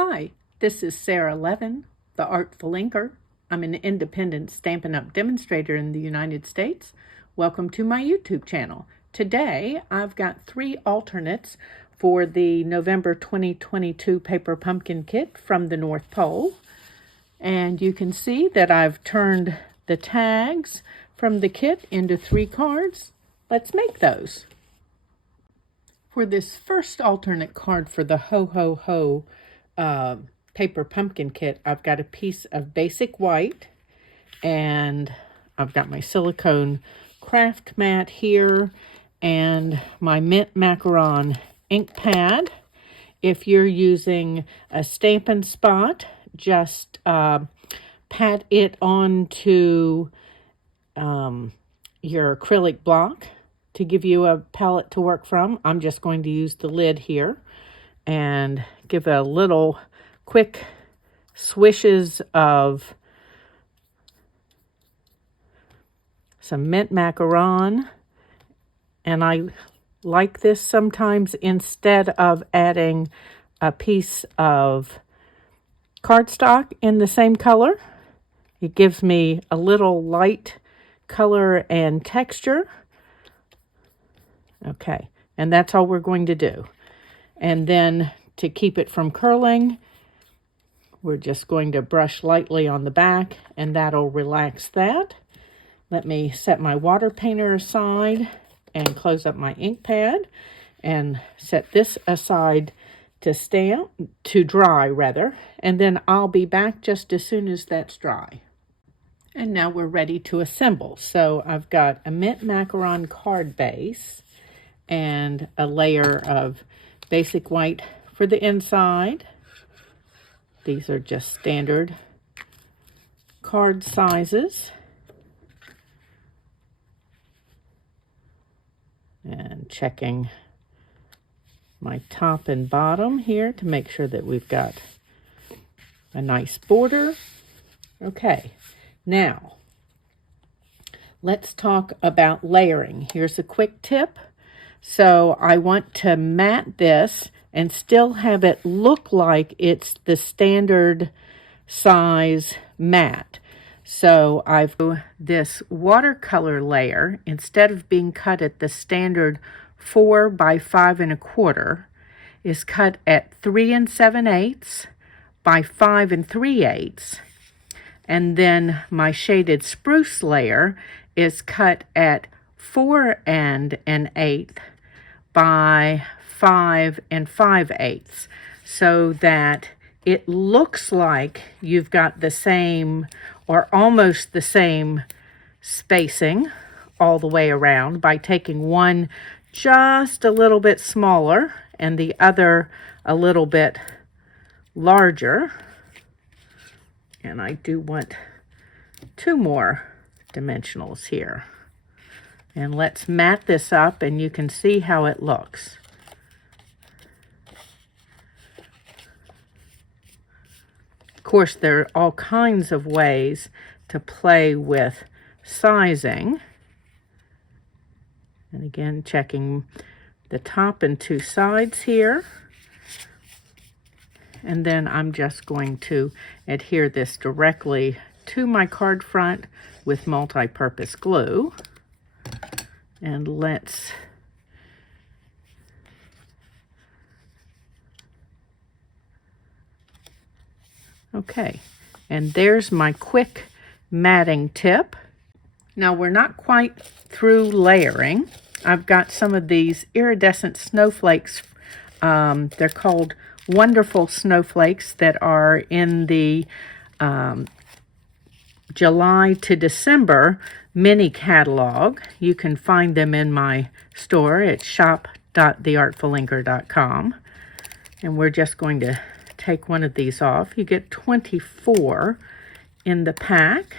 Hi, this is Sara Levin, the Artful Inker. I'm an independent Stampin' Up! Demonstrator in the United States. Welcome to my YouTube channel. Today, I've got 3 alternates for the November 2022 Paper Pumpkin Kit from the North Pole. And you can see that I've turned the tags from the kit into 3 cards. Let's make those. For this first alternate card for the Ho Ho Ho Paper Pumpkin Kit, I've got a piece of basic white, and I've got my silicone craft mat here, and my mint macaron ink pad. If you're using a Stampin' Spot, just pat it onto your acrylic block to give you a palette to work from. I'm just going to use the lid here and give a little quick swishes of some mint macaron. And I like this sometimes instead of adding a piece of cardstock in the same color. It gives me a little light color and texture. Okay, and that's all we're going to do. And then to keep it from curling, we're just going to brush lightly on the back, and that'll relax that. Let me set my water painter aside and close up my ink pad and set this aside to dry rather, and then I'll be back just as soon as that's dry. And now we're ready to assemble. So I've got a mint macaron card base and a layer of basic white for the inside. These are just standard card sizes. And checking my top and bottom here to make sure that we've got a nice border. Okay, now let's talk about layering. Here's a quick tip. So I want to mat this and still have it look like it's the standard size mat. So I've this watercolor layer, instead of being cut at the standard 4 by 5 1/4, is cut at 3 7/8 by 5 3/8. And then my shaded spruce layer is cut at 4 1/8 by 5 5/8, so that it looks like you've got the same or almost the same spacing all the way around by taking one just a little bit smaller and the other a little bit larger. And I do want 2 more dimensionals here. And let's mat this up and you can see how it looks. Of course, there are all kinds of ways to play with sizing. And again, checking the top and 2 sides here. And then I'm just going to adhere this directly to my card front with multi-purpose glue. And let's okay, and there's my quick matting tip. Now we're not quite through layering. I've got some of these iridescent snowflakes. They're called Wonderful Snowflakes that are in the July to December mini catalog. You can find them in my store at shop.theartfulinker.com. And we're just going to take one of these off. You get 24 in the pack.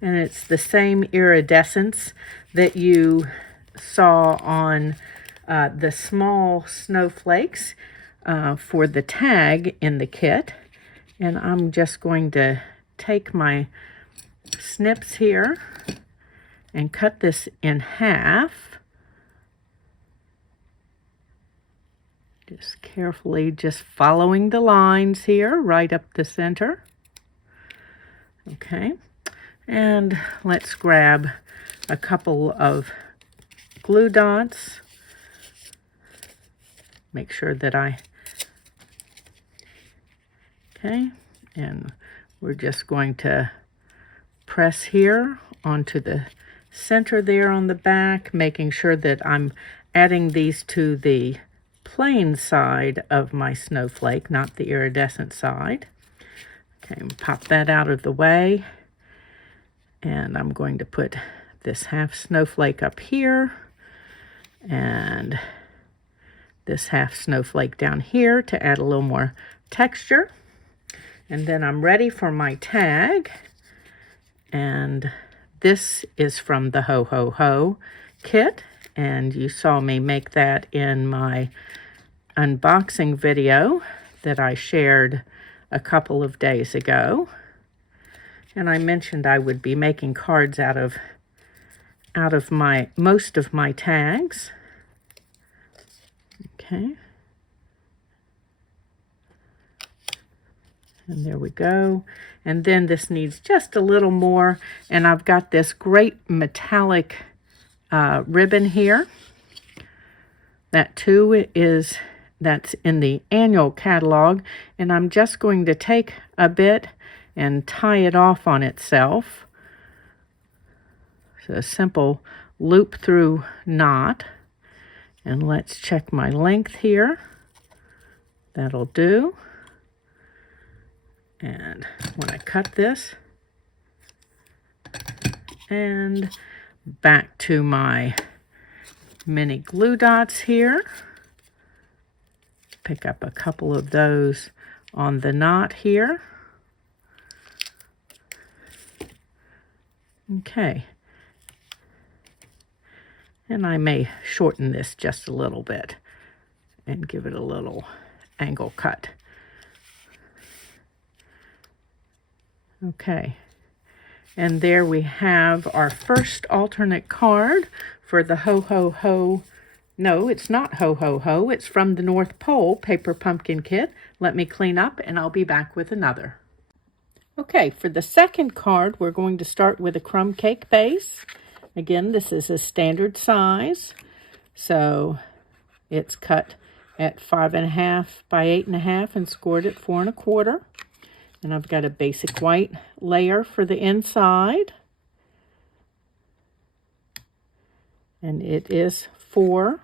And it's the same iridescence that you saw on the small snowflakes for the tag in the kit. And I'm just going to take my snips here and cut this in half. Just carefully just following the lines here, right up the center. Okay, and let's grab a couple of glue dots. Make sure that okay, and we're just going to press here onto the center there on the back, making sure that I'm adding these to the plain side of my snowflake, not the iridescent side. Okay, pop that out of the way. And I'm going to put this half snowflake up here and this half snowflake down here to add a little more texture. And then I'm ready for my tag. And this is from the Ho Ho Ho kit. And you saw me make that in my unboxing video that I shared a couple of days ago. And I mentioned I would be making cards out of most of my tags. Okay. And there we go. And then this needs just a little more. And I've got this great metallic ribbon here. That too that's in the annual catalog. And I'm just going to take a bit and tie it off on itself. So a simple loop through knot. And let's check my length here. That'll do. And when I cut this, and back to my mini glue dots here. Pick up a couple of those on the knot here. Okay. And I may shorten this just a little bit and give it a little angle cut. Okay. And there we have our first alternate card for the Ho Ho Ho. No, it's not Ho Ho Ho. It's from the North Pole Paper Pumpkin Kit. Let me clean up and I'll be back with another. Okay, for the second card, we're going to start with a crumb cake base. Again, this is a standard size. So it's cut at 5.5 by 8.5 and scored at 4 1/4. And I've got a basic white layer for the inside. And it is 4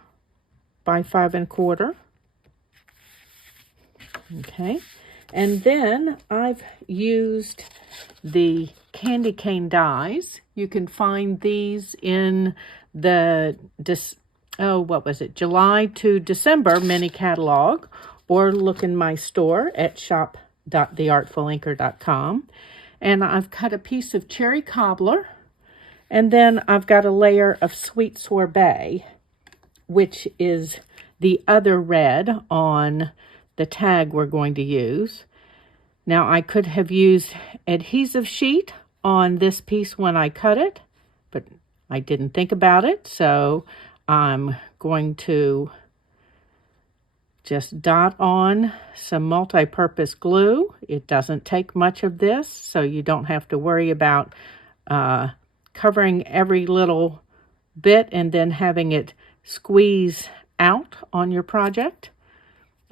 by 5 1/4. Okay. And then I've used the candy cane dies. You can find these in the, July to December mini catalog, or look in my store at shop.theartfulinker.com. And I've cut a piece of cherry cobbler, and then I've got a layer of sweet sorbet, which is the other red on the tag we're going to use. Now I could have used adhesive sheet on this piece when I cut it, but I didn't think about it, so I'm going to just dot on some multi-purpose glue. It doesn't take much of this, so you don't have to worry about covering every little bit and then having it squeeze out on your project.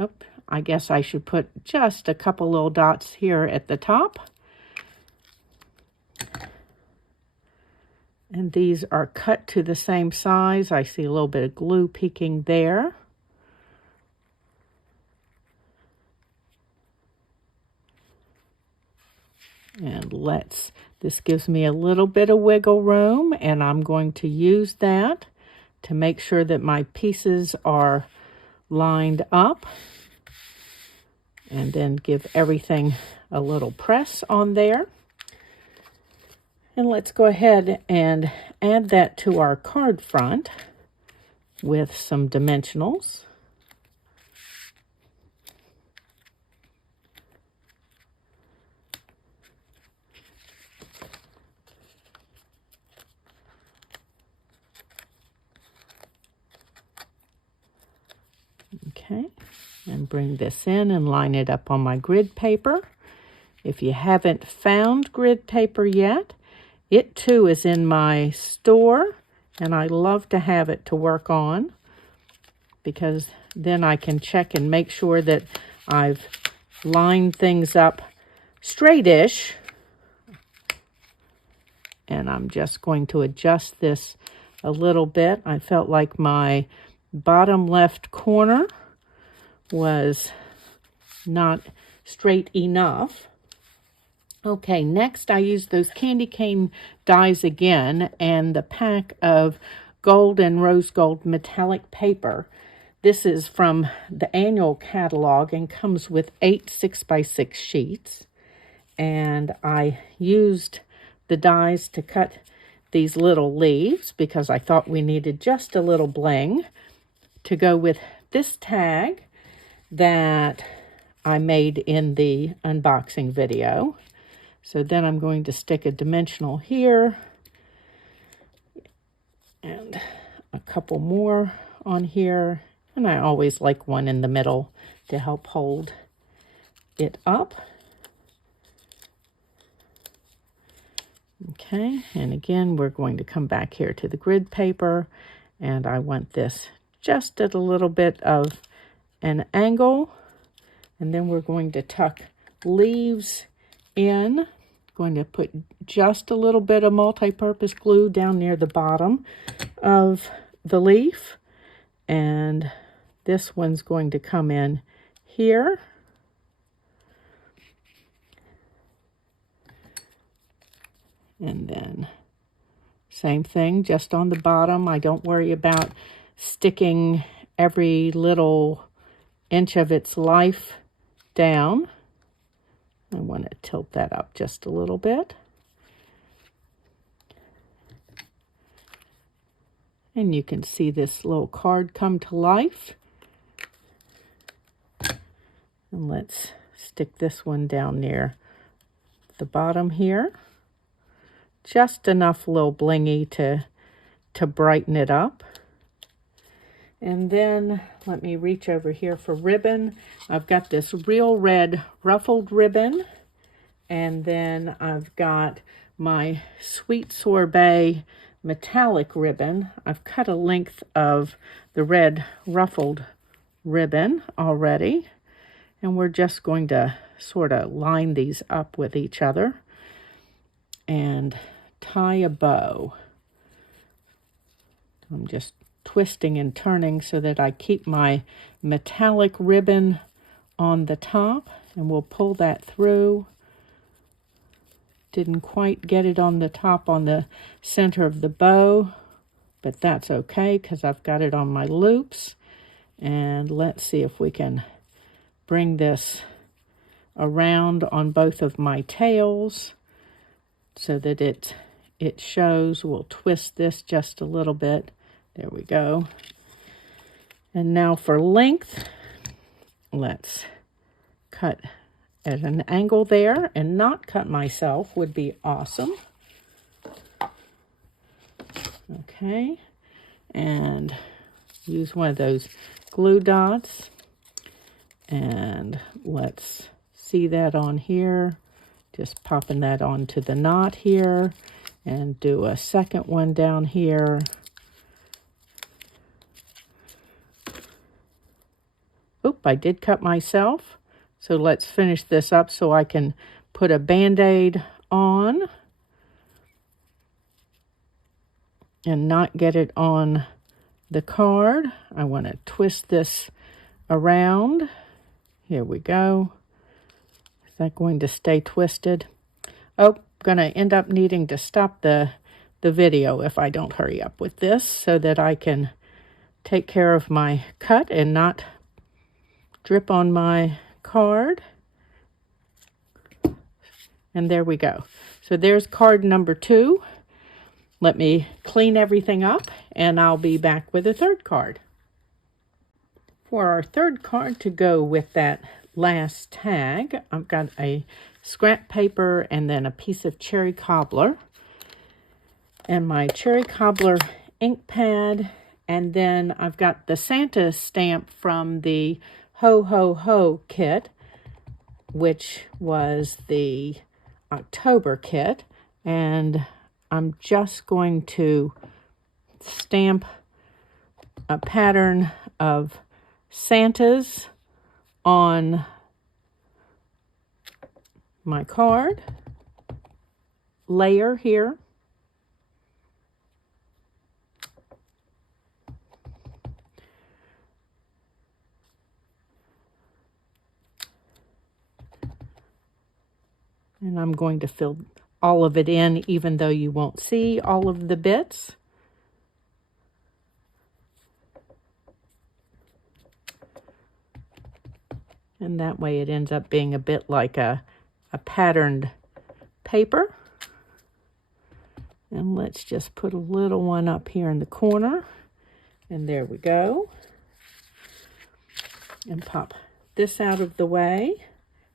Oop, I guess I should put just a couple little dots here at the top. And these are cut to the same size. I see a little bit of glue peeking there. And this gives me a little bit of wiggle room, and I'm going to use that to make sure that my pieces are lined up. And then give everything a little press on there. And let's go ahead and add that to our card front with some dimensionals. Okay. And bring this in and line it up on my grid paper. If you haven't found grid paper yet, it too is in my store, and I love to have it to work on because then I can check and make sure that I've lined things up straightish. And I'm just going to adjust this a little bit. I felt like my bottom left corner was not straight enough. Okay, next I used those candy cane dies again and the pack of gold and rose gold metallic paper. This is from the annual catalog and comes with 8 6x6 sheets. And I used the dies to cut these little leaves because I thought we needed just a little bling to go with this tag that I made in the unboxing video. So then I'm going to stick a dimensional here and a couple more on here. And I always like one in the middle to help hold it up. Okay, and again, we're going to come back here to the grid paper, and I want this just at a little bit of an angle, and then we're going to tuck leaves in. Going to put just a little bit of multi-purpose glue down near the bottom of the leaf, and this one's going to come in here. And then same thing, just on the bottom. I don't worry about sticking every little inch of its life down. I want to tilt that up just a little bit. And you can see this little card come to life. And let's stick this one down near the bottom here. Just enough little blingy to brighten it up. And then let me reach over here for ribbon. I've got this real red ruffled ribbon. And then I've got my Sweet Sorbet metallic ribbon. I've cut a length of the red ruffled ribbon already. And we're just going to sort of line these up with each other and tie a bow. I'm just twisting and turning so that I keep my metallic ribbon on the top, and we'll pull that through. Didn't quite get it on the top on the center of the bow, but that's okay because I've got it on my loops. And let's see if we can bring this around on both of my tails so that it shows. We'll twist this just a little bit. There we go. And now for length, let's cut at an angle there, and not cut myself would be awesome. Okay, and use one of those glue dots, and let's see that on here. Just popping that onto the knot here, and do a second one down here. Oop, I did cut myself. So let's finish this up so I can put a Band-Aid on and not get it on the card. I want to twist this around. Here we go. Is that going to stay twisted? Oh, I'm going to end up needing to stop the video if I don't hurry up with this so that I can take care of my cut and not drip on my card. And there we go. So there's card number 2. Let me clean everything up and I'll be back with a third card. For our third card to go with that last tag, I've got a scrap paper and then a piece of cherry cobbler and my cherry cobbler ink pad, and then I've got the Santa stamp from the Ho Ho Ho kit, which was the October kit, and I'm just going to stamp a pattern of Santas on my card layer here. And I'm going to fill all of it in, even though you won't see all of the bits. And that way it ends up being a bit like a patterned paper. And let's just put a little one up here in the corner. And there we go. And pop this out of the way.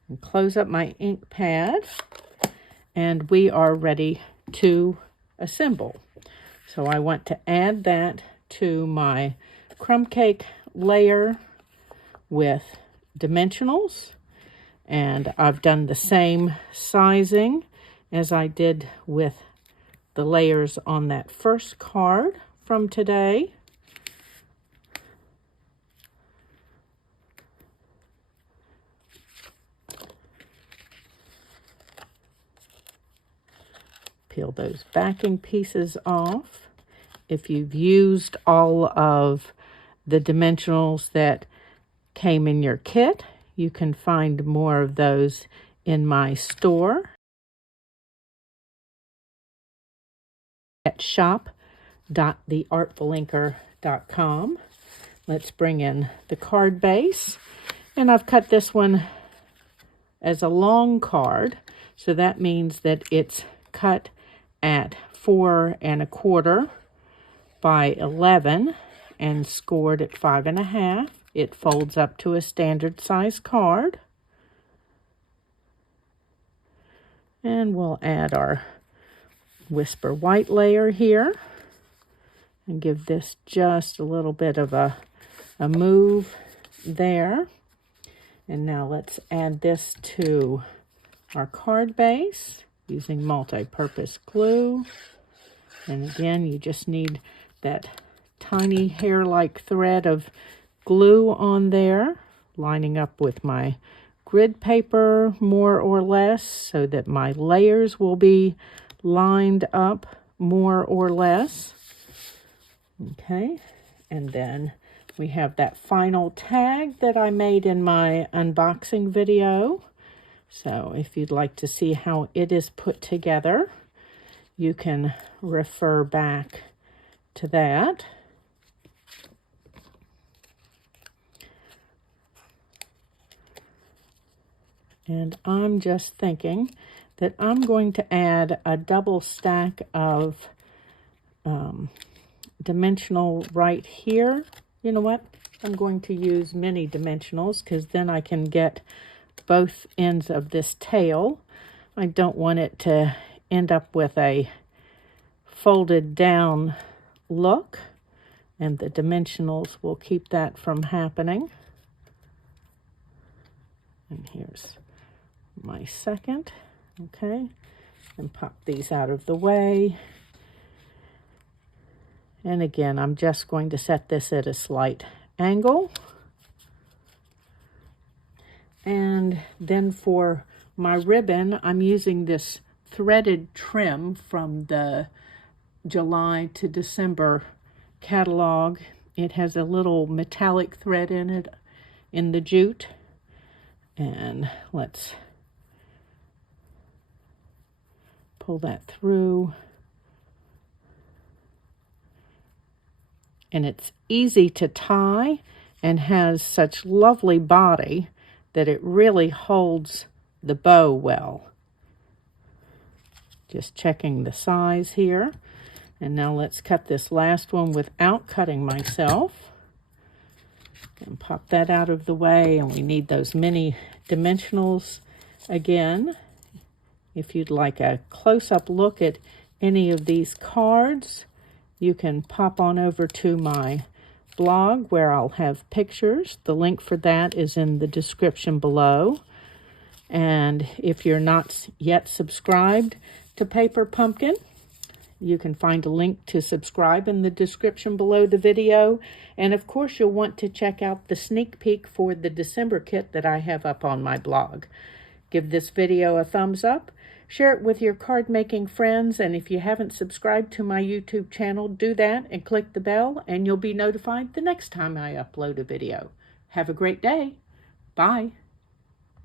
And close up my ink pad, and we are ready to assemble. So I want to add that to my crumb cake layer with dimensionals, and I've done the same sizing as I did with the layers on that first card from today. Peel those backing pieces off. If you've used all of the dimensionals that came in your kit, you can find more of those in my store at shop.theartfulinker.com. Let's bring in the card base, and I've cut this one as a long card, so that means that it's cut at 4 1/4 by 11 and scored at 5 1/2. It folds up to a standard size card. And we'll add our Whisper White layer here and give this just a little bit of a move there. And now let's add this to our card base using multi-purpose glue. And again, you just need that tiny hair-like thread of glue on there, lining up with my grid paper more or less, so that my layers will be lined up more or less. Okay, and then we have that final tag that I made in my unboxing video. So if you'd like to see how it is put together, you can refer back to that. And I'm just thinking that I'm going to add a double stack of dimensional right here. You know what? I'm going to use mini dimensionals because then I can get both ends of this tail. I don't want it to end up with a folded down look, and the dimensionals will keep that from happening. And here's my second. Okay, and pop these out of the way. And again, I'm just going to set this at a slight angle. And then for my ribbon, I'm using this threaded trim from the July to December catalog. It has a little metallic thread in it in the jute. And let's pull that through. And it's easy to tie and has such lovely body that it really holds the bow well. Just checking the size here. And now let's cut this last one without cutting myself. And pop that out of the way, and we need those mini dimensionals again. If you'd like a close-up look at any of these cards, you can pop on over to my blog where I'll have pictures. The link for that is in the description below. And if you're not yet subscribed to Paper Pumpkin, you can find a link to subscribe in the description below the video. And of course, you'll want to check out the sneak peek for the December kit that I have up on my blog. Give this video a thumbs up, share it with your card making friends, and if you haven't subscribed to my YouTube channel, do that and click the bell and you'll be notified the next time I upload a video. Have a great day. Bye.